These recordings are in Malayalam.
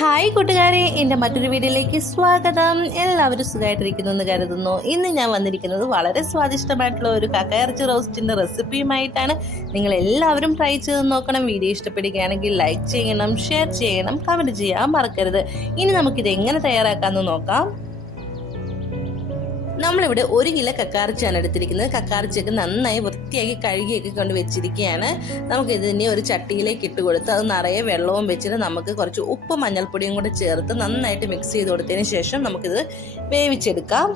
ഹായ് കൂട്ടുകാരെ എന്റെ മറ്റൊരു വീഡിയോയിലേക്ക് സ്വാഗതം. എല്ലാവരും സുഖമായിട്ടിരിക്കുന്നു എന്ന് കരുതുന്നു. ഇന്ന് ഞാൻ വന്നിരിക്കുന്നത് വളരെ സ്വാദിഷ്ടമായിട്ടുള്ള ഒരു കക്കയിറച്ചി റോസ്റ്റിന്റെ റെസിപ്പിയുമായിട്ടാണ്. നിങ്ങൾ എല്ലാവരും ട്രൈ ചെയ്ത് നോക്കണം. വീഡിയോ ഇഷ്ടപ്പെടുകയാണെങ്കിൽ ലൈക്ക് ചെയ്യണം ഷെയർ ചെയ്യണം കമന്റ് ചെയ്യാൻ മറക്കരുത്. ഇനി നമുക്കിത് എങ്ങനെ തയ്യാറാക്കാമെന്ന് നോക്കാം. നമ്മളിവിടെ ഒരു കിലോ കക്കാർച്ചയാണ് എടുത്തിരിക്കുന്നത്. കക്കാർച്ചയൊക്കെ നന്നായി വൃത്തിയാക്കി കഴുകിയൊക്കെ കൊണ്ട് വെച്ചിരിക്കുകയാണ്. നമുക്ക് ഇതിനെ ഒരു ചട്ടിയിലേക്ക് ഇട്ട് കൊടുത്ത് അത് നിറയെ വെള്ളവും വെച്ചിട്ട് നമുക്ക് കുറച്ച് ഉപ്പ് മഞ്ഞൾപ്പൊടിയും കൂടെ ചേർത്ത് നന്നായിട്ട് മിക്സ് ചെയ്ത് കൊടുത്തതിന് ശേഷം നമുക്കിത് വേവിച്ചെടുക്കാം.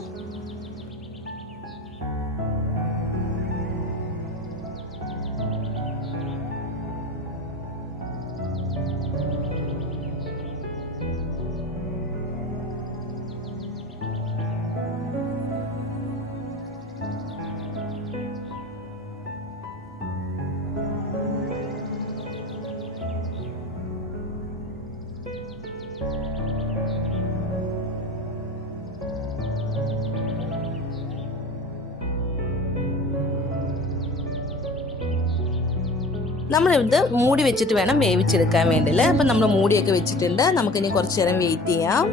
നമ്മളിത് മൂടി വെച്ചിട്ട് വേണം വേവിച്ചെടുക്കാൻ വേണ്ടിയില്ല അപ്പം നമ്മൾ മൂടിയൊക്കെ വെച്ചിട്ടുണ്ട്. നമുക്കിനി കുറച്ച് നേരം വെയിറ്റ് ചെയ്യാം.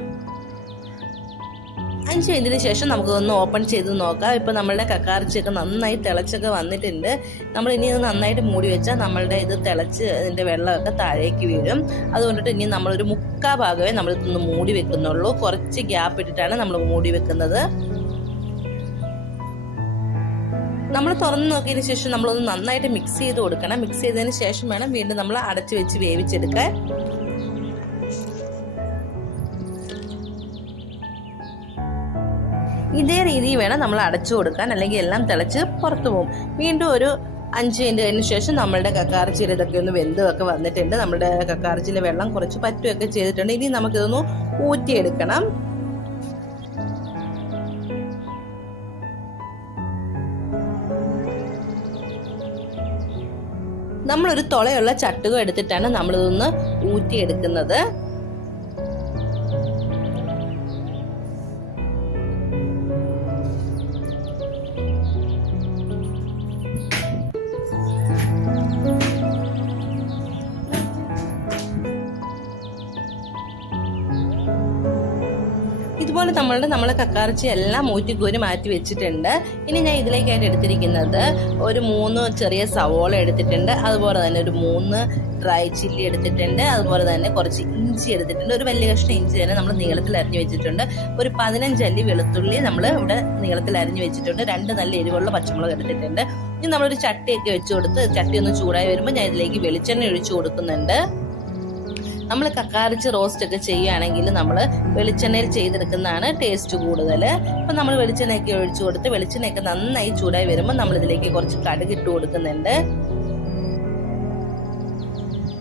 അഞ്ച് മിനിറ്റിന് ശേഷം നമുക്കൊന്ന് ഓപ്പൺ ചെയ്ത് നോക്കാം. ഇപ്പം നമ്മളുടെ കക്കാർച്ചയൊക്കെ നന്നായി തിളച്ചൊക്കെ വന്നിട്ടുണ്ട്. നമ്മൾ ഇനി ഇത് നന്നായിട്ട് മൂടി വെച്ചാൽ നമ്മളുടെ ഇത് തിളച്ച് ഇതിന്റെ വെള്ളമൊക്കെ താഴേക്ക് വീഴും. അതുകൊണ്ടിട്ട് ഇനി നമ്മളൊരു മുക്കാ ഭാഗമേ നമ്മളിതൊന്ന് മൂടി വെക്കുന്നുള്ളൂ. കുറച്ച് ഗ്യാപ്പ് ഇട്ടിട്ടാണ് നമ്മൾ മൂടി വെക്കുന്നത്. നമ്മൾ തുറന്ന് നോക്കിയതിന് ശേഷം നമ്മളൊന്ന് നന്നായിട്ട് മിക്സ് ചെയ്ത് കൊടുക്കണം. മിക്സ് ചെയ്തതിന് ശേഷം വേണം വീണ്ടും നമ്മൾ അടച്ചു വെച്ച് വേവിച്ചെടുക്കാൻ. ഇതേ രീതിയിൽ വേണം നമ്മൾ അടച്ചു കൊടുക്കാൻ. അല്ലെങ്കിൽ എല്ലാം തിളച്ച് പുറത്തു പോകും. വീണ്ടും ഒരു അഞ്ച് മിനിറ്റ് കഴിഞ്ഞ ശേഷം നമ്മളുടെ കക്കാർച്ചിയിൽ ഇതൊക്കെ ഒന്ന് വെന്തുമൊക്കെ വന്നിട്ടുണ്ട്. നമ്മുടെ കക്കാർച്ചിയിലെ വെള്ളം കുറച്ച് പറ്റുമൊക്കെ ചെയ്തിട്ടുണ്ട്. ഇനി നമുക്കിതൊന്ന് ഊറ്റിയെടുക്കണം. നമ്മളൊരു തുളയുള്ള ചട്ടുകം എടുത്തിട്ടാണ് നമ്മളിതൊന്ന് ഊറ്റിയെടുക്കുന്നത്. ഇതുപോലെ നമ്മളുടെ നമ്മളെ കക്കാർച്ചി എല്ലാം ഊറ്റിക്കോരി മാറ്റി വെച്ചിട്ടുണ്ട്. ഇനി ഞാൻ ഇതിലേക്കായിട്ട് എടുത്തിരിക്കുന്നത് ഒരു മൂന്ന് ചെറിയ സവോള എടുത്തിട്ടുണ്ട്. അതുപോലെ തന്നെ ഒരു മൂന്ന് ഡ്രൈ ചില്ലി എടുത്തിട്ടുണ്ട്. അതുപോലെ തന്നെ കുറച്ച് ഇഞ്ചി എടുത്തിട്ടുണ്ട്. ഒരു വലിയ കഷ്ണം ഇഞ്ചി തന്നെ നമ്മൾ നീളത്തിൽ അരിഞ്ഞു വെച്ചിട്ടുണ്ട്. ഒരു പതിനഞ്ചല്ലി വെളുത്തുള്ളി നമ്മൾ ഇവിടെ നീളത്തിൽ അരിഞ്ഞു വെച്ചിട്ടുണ്ട്. രണ്ട് നല്ല എരിവുള്ള പച്ചമുളക് എടുത്തിട്ടുണ്ട്. ഇനി നമ്മളൊരു ചട്ടിയൊക്കെ വെച്ച് കൊടുത്ത് ചട്ടി ഒന്ന് ചൂടായി വരുമ്പോൾ ഞാൻ ഇതിലേക്ക് വെളിച്ചെണ്ണ ഒഴിച്ചു കൊടുക്കുന്നുണ്ട്. നമ്മൾ കക്കാരിച്ച് റോസ്റ്റ് ഒക്കെ ചെയ്യുകയാണെങ്കിൽ നമ്മൾ വെളിച്ചെണ്ണയിൽ ചെയ്തെടുക്കുന്നതാണ് ടേസ്റ്റ് കൂടുതൽ അപ്പം നമ്മൾ വെളിച്ചെണ്ണയൊക്കെ ഒഴിച്ചു കൊടുത്ത് വെളിച്ചെണ്ണയൊക്കെ നന്നായി ചൂടായി വരുമ്പോൾ നമ്മൾ ഇതിലേക്ക് കുറച്ച് കടുക് ഇട്ട് കൊടുക്കുന്നുണ്ട്.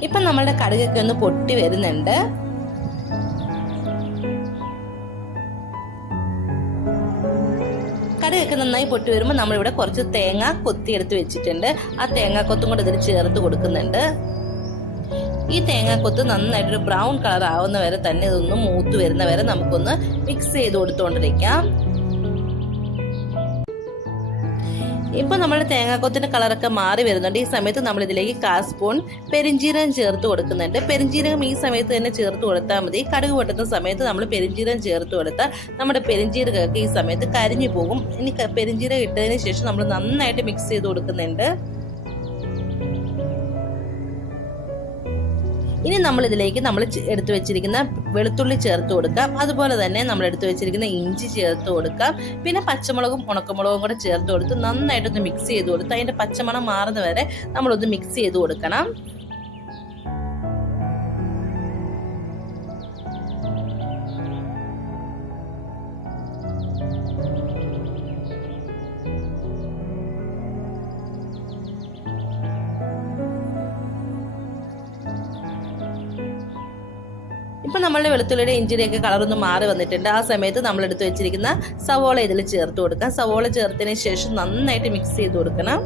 ഇപ്പം നമ്മളുടെ കടുകൊക്കെ ഒന്ന് പൊട്ടി വരുന്നുണ്ട്. കടുകൊക്കെ നന്നായി പൊട്ടി വരുമ്പോൾ നമ്മളിവിടെ കുറച്ച് തേങ്ങ കൊത്തിയെടുത്ത് വെച്ചിട്ടുണ്ട്. ആ തേങ്ങാക്കൊത്തും കൂടെ ഇതിൽ ചേർത്ത് കൊടുക്കുന്നുണ്ട്. ഈ തേങ്ങാക്കൊത്ത് നന്നായിട്ടൊരു ബ്രൗൺ കളർ ആവുന്ന വരെ തന്നെ ഇതൊന്ന് മൂത്ത് വരുന്ന വരെ നമുക്കൊന്ന് മിക്സ് ചെയ്ത് കൊടുത്തുകൊണ്ടിരിക്കാം ഇപ്പൊ നമ്മുടെ തേങ്ങാക്കൊത്തിന്റെ കളറൊക്കെ മാറി വരുന്നുണ്ട്. ഈ സമയത്ത് നമ്മൾ ഇതിലേക്ക് കാസ്പൂൺ പെരിഞ്ചീരകം ചേർത്ത് കൊടുക്കുന്നുണ്ട്. പെരിഞ്ചീരകം ഈ സമയത്ത് തന്നെ ചേർത്ത് കൊടുത്താൽ മതി. കടുക് പൊട്ടുന്ന സമയത്ത് നമ്മൾ പെരിഞ്ചീരകം ചേർത്ത് കൊടുത്താൽ നമ്മുടെ പെരിഞ്ചീരകമൊക്കെ ഈ സമയത്ത് കരിഞ്ഞു പോകും. ഇനി പെരിഞ്ചീരകം ഇട്ടതിന് ശേഷം നമ്മൾ നന്നായിട്ട് മിക്സ് ചെയ്ത് കൊടുക്കുന്നുണ്ട്. ഇനി നമ്മൾ ഇതിലേക്ക് നമ്മൾ എടുത്തു വെച്ചിരിക്കുന്ന വെളുത്തുള്ളി ചേർത്ത് കൊടുക്കാം. അതുപോലെ തന്നെ നമ്മൾ എടുത്തു വെച്ചിരിക്കുന്ന ഇഞ്ചി ചേർത്ത് കൊടുക്കാം. പിന്നെ പച്ചമുളകും ഉണക്കമുളകും കൂടെ ചേർത്ത് കൊടുത്ത് നന്നായിട്ടൊന്ന് മിക്സ് ചെയ്ത് കൊടുത്ത് അതിന്റെ പച്ചമണം മാറുന്ന വരെ നമ്മളൊന്ന് മിക്സ് ചെയ്ത് കൊടുക്കണം. ഇപ്പൊ നമ്മളുടെ വെളുത്തുള്ളിയുടെ ഇഞ്ചിയുടെയൊക്കെ കളർ ഒന്ന് മാറി വന്നിട്ടുണ്ട്. ആ സമയത്ത് നമ്മൾ എടുത്തു വെച്ചിരിക്കുന്ന സവോള ഇതിൽ ചേർത്ത് കൊടുക്കാം. സവോള ചേർത്തതിന് ശേഷം നന്നായിട്ട് മിക്സ് ചെയ്ത് കൊടുക്കണം.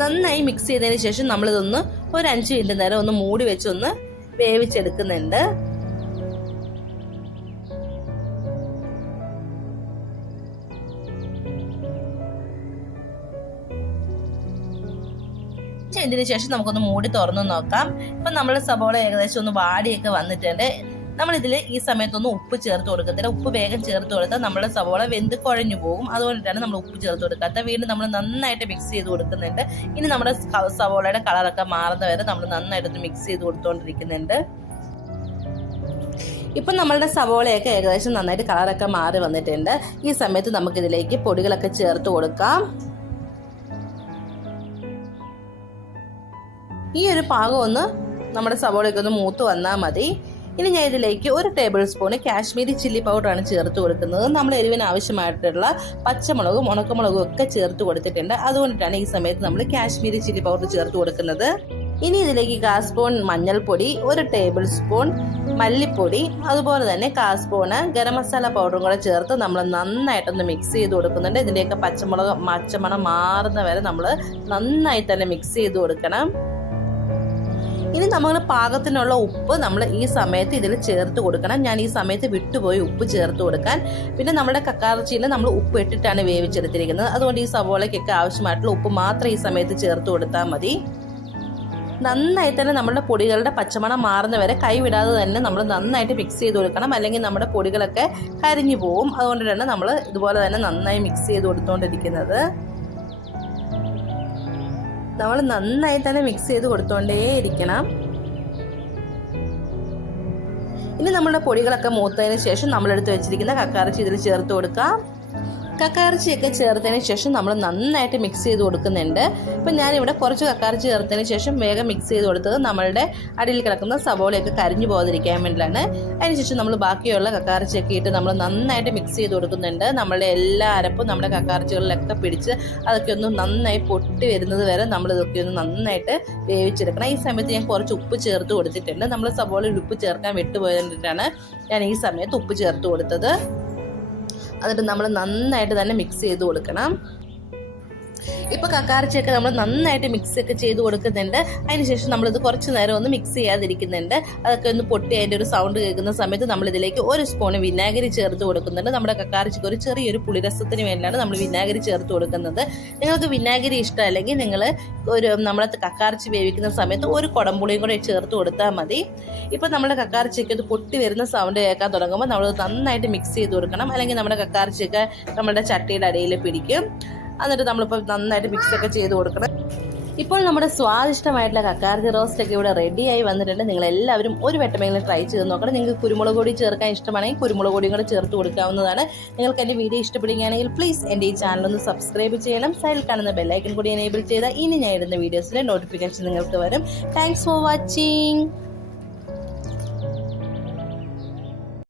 നന്നായി മിക്സ് ചെയ്തതിന് ശേഷം നമ്മളിതൊന്ന് ഒരു അഞ്ച് മിനിറ്റ് നേരം ഒന്ന് മൂടി വെച്ചൊന്ന് വേവിച്ചെടുക്കുന്നുണ്ട്. ശേഷം നമുക്കൊന്ന് മൂടി തുറന്നു നോക്കാം. ഇപ്പം നമ്മൾ സബോള ഏകദേശം ഒന്ന് വാടിയൊക്കെ വന്നിട്ടുണ്ട്. നമ്മളിതിൽ ഈ സമയത്തൊന്നും ഉപ്പ് ചേർത്ത് കൊടുക്കത്തില്ല. ഉപ്പ് വേഗം ചേർത്ത് കൊടുത്താൽ നമ്മുടെ സവോള വെന്ത് കുഴഞ്ഞു പോകും. അതുകൊണ്ടിട്ടാണ് നമ്മൾ ഉപ്പ് ചേർത്ത് കൊടുക്കാത്ത വീണ്ടും നമ്മൾ നന്നായിട്ട് മിക്സ് ചെയ്ത് കൊടുക്കുന്നുണ്ട്. ഇനി നമ്മുടെ സവോളയുടെ കളറൊക്കെ മാറുന്ന വരെ നമ്മൾ നന്നായിട്ടൊന്ന് മിക്സ് ചെയ്ത് കൊടുത്തുകൊണ്ടിരിക്കുന്നുണ്ട് ഇപ്പം നമ്മളുടെ സവോളയൊക്കെ ഏകദേശം നന്നായിട്ട് കളറൊക്കെ മാറി വന്നിട്ടുണ്ട്. ഈ സമയത്ത് നമുക്കിതിലേക്ക് പൊടികളൊക്കെ ചേർത്ത് കൊടുക്കാം. ഈ ഒരു പാകം ഒന്ന് നമ്മുടെ സവോളയൊക്കെ ഒന്ന് മൂത്ത് വന്നാൽ മതി. ഇനി ഞാൻ ഇതിലേക്ക് ഒരു ടേബിൾ സ്പൂണ് കാശ്മീരി ചില്ലി പൗഡറാണ് ചേർത്ത് കൊടുക്കുന്നത്. നമ്മൾ എരിവിന് ആവശ്യമായിട്ടുള്ള പച്ചമുളകും ഉണക്കമുളകും ഒക്കെ ചേർത്ത് കൊടുത്തിട്ടുണ്ട്. അതുകൊണ്ടിട്ടാണ് ഈ സമയത്ത് നമ്മൾ കാശ്മീരി ചില്ലി പൗഡർ ചേർത്ത് കൊടുക്കുന്നത്. ഇനി ഇതിലേക്ക് കാ സ്പൂൺ മഞ്ഞൾപ്പൊടി ഒരു ടേബിൾ സ്പൂൺ മല്ലിപ്പൊടി അതുപോലെ തന്നെ കാ സ്പൂണ് ഗരം മസാല പൗഡറും കൂടെ ചേർത്ത് നമ്മൾ നന്നായിട്ടൊന്ന് മിക്സ് ചെയ്ത് കൊടുക്കുന്നുണ്ട്. ഇതിന്റെയൊക്കെ പച്ചമുളക് പച്ചമണം മാറുന്ന വരെ നമ്മൾ നന്നായി തന്നെ മിക്സ് ചെയ്ത് കൊടുക്കണം. ഇനി നമ്മൾ പാകത്തിനുള്ള ഉപ്പ് നമ്മൾ ഈ സമയത്ത് ഇതിൽ ചേർത്ത് കൊടുക്കണം. ഞാൻ ഈ സമയത്ത് വിട്ടുപോയി ഉപ്പ് ചേർത്ത് കൊടുക്കാൻ. പിന്നെ നമ്മുടെ കക്കാർച്ചിയിൽ നമ്മൾ ഉപ്പ് ഇട്ടിട്ടാണ് വേവിച്ചെടുത്തിരിക്കുന്നത്. അതുകൊണ്ട് ഈ സവോളയ്ക്കൊക്കെ ആവശ്യമായിട്ടുള്ള ഉപ്പ് മാത്രം ഈ സമയത്ത് ചേർത്ത് കൊടുത്താൽ മതി. നന്നായി തന്നെ നമ്മുടെ പൊടികളുടെ പച്ചമണം മാറുന്ന വരെ കൈവിടാതെ തന്നെ നമ്മൾ നന്നായിട്ട് മിക്സ് ചെയ്ത് കൊടുക്കണം. അല്ലെങ്കിൽ നമ്മുടെ പൊടികളൊക്കെ കരിഞ്ഞു പോവും. അതുകൊണ്ടിട്ടാണ് നമ്മൾ ഇതുപോലെ തന്നെ നന്നായി മിക്സ് ചെയ്ത് കൊടുത്തുകൊണ്ടിരിക്കുന്നത് നമ്മൾ നന്നായി തന്നെ മിക്സ് ചെയ്ത് കൊടുത്തോണ്ടേ ഇരിക്കണം ഇനി നമ്മുടെ പൊടികളൊക്കെ മൂത്തതിന് ശേഷം നമ്മളെടുത്ത് വെച്ചിരിക്കുന്ന കക്കാറച്ചി ഇതിൽ ചേർത്ത് കൊടുക്കാം. കക്കാറച്ചിയൊക്കെ ചേർത്തതിന് ശേഷം നമ്മൾ നന്നായിട്ട് മിക്സ് ചെയ്ത് കൊടുക്കുന്നുണ്ട്. ഇപ്പം ഞാനിവിടെ കുറച്ച് കക്കാർച്ചി ചേർത്തതിന് ശേഷം വേഗം മിക്സ് ചെയ്ത് കൊടുത്തത് നമ്മളുടെ അടിയിൽ കിടക്കുന്ന സവോളയൊക്കെ കരിഞ്ഞു പോകാതിരിക്കാൻ വേണ്ടിയിട്ടാണ്. അതിനുശേഷം നമ്മൾ ബാക്കിയുള്ള കക്കാർച്ചിയൊക്കെ ഇട്ട് നമ്മൾ നന്നായിട്ട് മിക്സ് ചെയ്ത് കൊടുക്കുന്നുണ്ട്. നമ്മളുടെ എല്ലാ അരപ്പും നമ്മുടെ കക്കാർച്ചികളിലൊക്കെ പിടിച്ച് അതൊക്കെ ഒന്ന് നന്നായി പൊട്ടി വരുന്നത് വരെ നമ്മൾ ഇതൊക്കെ ഒന്ന് നന്നായിട്ട് വേവിച്ചെടുക്കണം. ഈ സമയത്ത് ഞാൻ കുറച്ച് ഉപ്പ് ചേർത്ത് കൊടുത്തിട്ടുണ്ട്. നമ്മൾ സവോളയിൽ ഉപ്പ് ചേർക്കാൻ വിട്ടുപോയതിട്ടാണ് ഞാൻ ഈ സമയത്ത് ഉപ്പ് ചേർത്ത് കൊടുത്തത്. എന്നിട്ട് നമ്മൾ നന്നായിട്ട് തന്നെ മിക്സ് ചെയ്ത് കൊടുക്കണം. ഇപ്പൊ കക്കാർച്ചയൊക്കെ നമ്മൾ നന്നായിട്ട് മിക്സ് ഒക്കെ ചെയ്ത് കൊടുക്കുന്നുണ്ട്. അതിനുശേഷം നമ്മളിത് കുറച്ച് നേരം ഒന്ന് മിക്സ് ചെയ്യാതിരിക്കുന്നുണ്ട്. അതൊക്കെ ഒന്ന് പൊട്ടി അതിന്റെ ഒരു സൗണ്ട് കേൾക്കുന്ന സമയത്ത് നമ്മൾ ഇതിലേക്ക് ഒരു സ്പൂൺ വിനാഗിരി ചേർത്ത് കൊടുക്കുന്നുണ്ട്. നമ്മുടെ കക്കാർച്ചയ്ക്ക് ഒരു ചെറിയൊരു പുളിരസത്തിന് വേണ്ടിയാണ് നമ്മൾ വിനാഗിരി ചേർത്ത് കൊടുക്കുന്നത്. നിങ്ങൾക്ക് വിനാഗിരി ഇഷ്ടമല്ലെങ്കിൽ നിങ്ങൾ ഒരു നമ്മളെ കക്കാർച്ചി വേവിക്കുന്ന സമയത്ത് ഒരു കുടംപുളിയും കൂടെ ചേർത്ത് കൊടുത്താൽ മതി. ഇപ്പോൾ നമ്മുടെ കക്കാർച്ചയ്ക്ക് അത് പൊട്ടി വരുന്ന സൗണ്ട് കേൾക്കാൻ തുടങ്ങുമ്പോൾ നമ്മൾ നന്നായിട്ട് മിക്സ് ചെയ്ത് കൊടുക്കണം. അല്ലെങ്കിൽ നമ്മുടെ കക്കാർച്ചയൊക്കെ നമ്മുടെ ചട്ടിയുടെ അടിയിൽ പിടിക്കും. എന്നിട്ട് നമ്മളിപ്പോൾ നന്നായിട്ട് മിക്സ് ഒക്കെ ചെയ്ത് കൊടുക്കണം. ഇപ്പോൾ നമ്മുടെ സ്വാദിഷ്ടമായിട്ടുള്ള കക്കാർജി റോസ്റ്റ് ഒക്കെ ഇവിടെ റെഡിയായി വന്നിട്ടുണ്ട്. നിങ്ങൾ എല്ലാവരും ഒരു വട്ടമെങ്കിലും ട്രൈ ചെയ്ത് നോക്കണം. നിങ്ങൾക്ക് കുരുമുളക് പൊടി ചേർക്കാൻ ഇഷ്ടമാണെങ്കിൽ കുരുമുളക് പൊടിയും കൂടെ ചേർത്ത് കൊടുക്കാവുന്നതാണ്. നിങ്ങൾക്ക് എന്റെ വീഡിയോ ഇഷ്ടപ്പെടുകയാണെങ്കിൽ പ്ലീസ് എന്റെ ഈ ചാനൽ ഒന്ന് സബ്സ്ക്രൈബ് ചെയ്യണം. സൈഡിൽ കാണുന്ന ബെല്ലൈക്കൻ കൂടി എനേബിൾ ചെയ്താൽ ഇനി ഞാൻ ഇടുന്ന വീഡിയോസിലെ നോട്ടിഫിക്കേഷൻ നിങ്ങൾക്ക് വരും. Thanks for watching